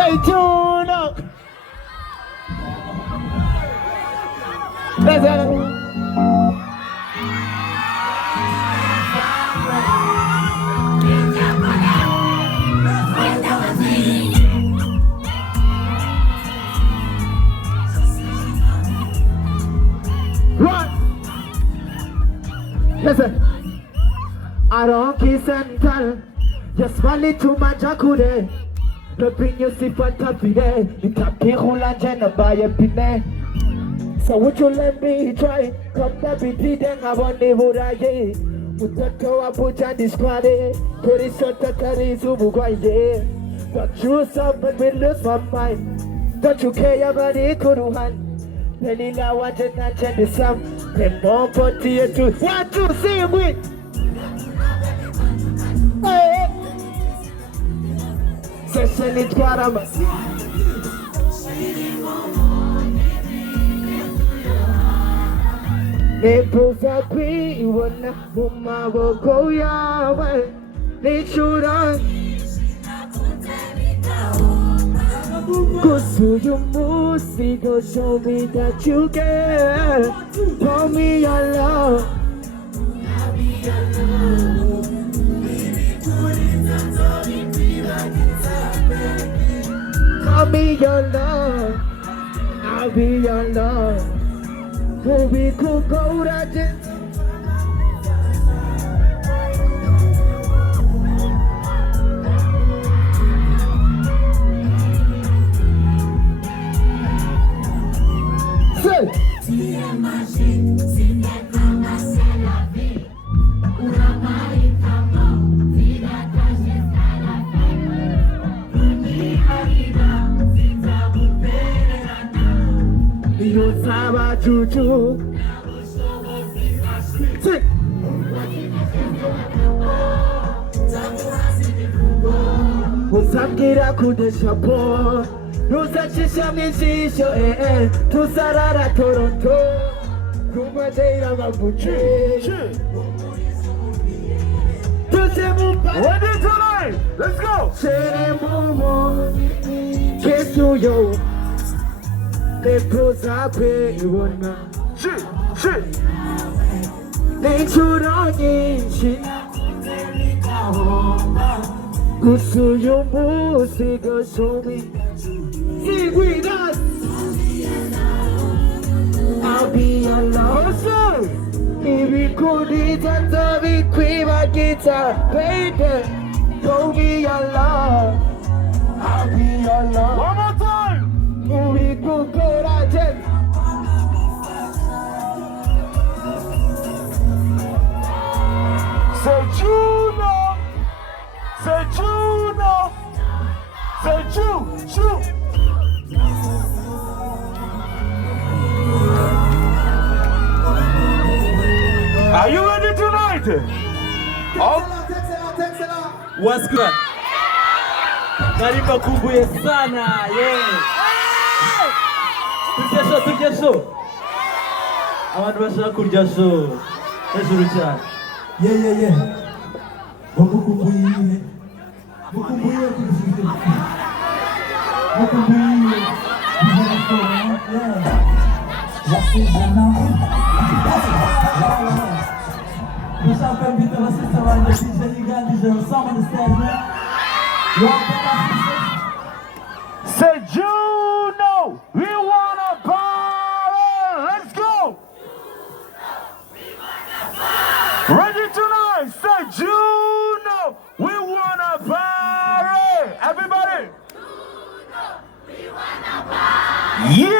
Say JUNO. Listen. Listen, I don't kiss and tell. Just smile to my jacure. The bring you see for tapide. It a pirula jena by a pine. So would you let me try? Come back with me, then I want the Buddha. With the toe, put on this party. Put it short to carry to Buguay. But you suffer me lose my mind. Don't you care about it? Couldn't hand. Then I want to touch the sum. Then more for you to 1, 2, sing with. Session it Guarama. Naples are free, one Muma will go your way. They should on. Cause you move, see, go show me that you care. Call me your love. Call me your love. I'll be your love. We could go that Juju. Usamgira kudeshapo. Nusachisha misisho Tusarara Toronto. Kumadeira mabuche. Ready tonight? Let's go. Kiss you yo. The pros are pay you wanna. Shit. They should on shit. Kusu you move, see go show me. Sing with us. I'll be your lover. If we could eat and we queen my guitar, baby. Go be your love. I'll be your love. One more time. We could go that jet. Say JUNO. Say JUNO. Say Ju. Are you ready tonight? What's good? Karibu kumbuye sana, Turya show. Abantu bashaka kurya show. Hejuru cyane. Yeah. Mukumbuye. Mukumbuye. Deixa eu perguntar vocês trabalham de JUNO, some on the stage, man. Say JUNO, we wanna party. Let's go. Ready tonight? Say JUNO, we wanna party. Everybody. JUNO, we wanna party. Yeah.